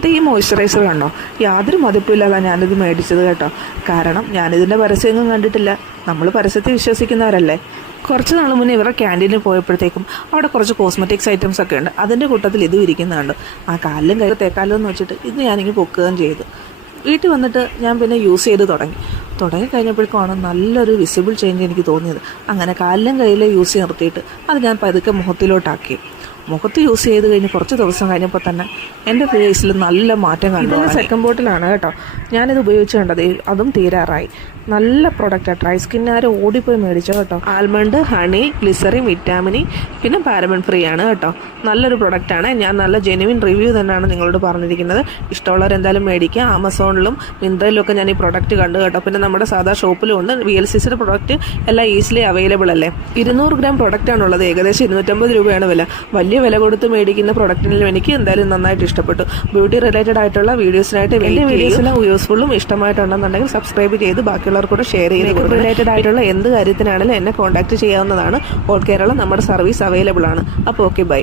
ഇത് ഈ മോയ്സ്ചറൈസർ കണ്ടോ, യാതൊരു മതിപ്പില്ലാതെ ഞാനിത് മേടിച്ചത് കേട്ടോ. കാരണം ഞാനിതിൻ്റെ പരസ്യമൊന്നും കണ്ടിട്ടില്ല. നമ്മൾ പരസ്യത്തെ വിശ്വസിക്കുന്നവരല്ലേ. കുറച്ച് നാൾ മുന്നേ ഇവരുടെ ക്യാൻറ്റീനിൽ പോയപ്പോഴത്തേക്കും അവിടെ കുറച്ച് കോസ്മെറ്റിക്സ് ഐറ്റംസ് ഒക്കെ ഉണ്ട്. അതിൻ്റെ കൂട്ടത്തിൽ ഇതും ഇരിക്കുന്നുണ്ട്. ആ കാലിലും കൈ തേക്കാലോ എന്ന് വെച്ചിട്ട് ഇത് ഞാനിങ്ങനെ പൊക്കുകയും ചെയ്തു. വീട്ടിൽ വന്നിട്ട് ഞാൻ പിന്നെ യൂസ് ചെയ്ത് തുടങ്ങി കഴിഞ്ഞപ്പോഴേക്കാണ് നല്ലൊരു വിസിബിൾ ചേഞ്ച് എനിക്ക് തോന്നിയത്. അങ്ങനെ കാലിലും കയ്യിലും യൂസ് നിർത്തിയിട്ട് അത് ഞാൻ പതുക്കെ മുഖത്ത് യൂസ് ചെയ്ത് കഴിഞ്ഞ് കുറച്ച് ദിവസം കഴിഞ്ഞപ്പോൾ തന്നെ എൻ്റെ ഫേസിൽ നല്ല മാറ്റം കണ്ടു. ഇതിൻ്റെ സെക്കൻഡ് ബോട്ടിലാണ് കേട്ടോ ഞാനിത് ഉപയോഗിച്ച് കണ്ടത്. അതും തീരാറായി. നല്ല പ്രൊഡക്റ്റാണ്. ഡ്രൈ സ്കിന്നുകാർ ഓടിപ്പോയി മേടിച്ചോ കേട്ടോ. ആൽമണ്ട്, ഹണി, ഗ്ലിസറിൻ, വിറ്റാമിനി, പിന്നെ പാരബൻ ഫ്രീ ആണ് കേട്ടോ. നല്ലൊരു പ്രൊഡക്റ്റാണ്. ഞാൻ നല്ല ജെനുവിൻ റിവ്യൂ തന്നെയാണ് നിങ്ങളോട് പറഞ്ഞിരിക്കുന്നത്. ഇഷ്ടമുള്ളവരെന്തായാലും മേടിക്കുക. ആമസോണിലും മിന്ത്രയിലും ഒക്കെ ഞാൻ ഈ പ്രൊഡക്റ്റ് കണ്ടു കേട്ടോ. പിന്നെ നമ്മുടെ സാധാ ഷോപ്പിലും ഉണ്ട്. VLCCയുടെ പ്രൊഡക്റ്റ് എല്ലാം ഈസിലി അവൈലബിൾ അല്ലേ. 200 ഗ്രാം പ്രൊഡക്റ്റാണുള്ളത്. ഏകദേശം 250 രൂപയാണ് വില. വലിയ വില കൊടുത്ത് മേടിക്കുന്ന പ്രൊഡക്റ്റിനും എനിക്ക് എന്തായാലും നന്നായിട്ട് ഇഷ്ടപ്പെട്ടു. ബ്യൂട്ടി റിലേറ്റഡ് ആയിട്ടുള്ള വീഡിയോസിനായിട്ട് എൻ്റെ വീഡിയോസെല്ലാം യൂസ്ഫുള്ളും ഇഷ്ടമായിട്ടുണ്ടെന്നുണ്ടെങ്കിൽ സബ്സ്ക്രൈബ് ചെയ്ത് ബാക്കിയുള്ളവർക്കൂടെ ഷെയർ ചെയ്ത് റിലേറ്റഡ് ആയിട്ടുള്ള എന്ത് കാര്യത്തിനാണെങ്കിലും എന്നെ കോൺടാക്ട് ചെയ്യാവുന്നതാണ്. ഓൾ കേരള നമ്മുടെ സർവീസ് അവൈലബിൾ ആണ്. അപ്പോൾ ഓക്കെ, ബൈ.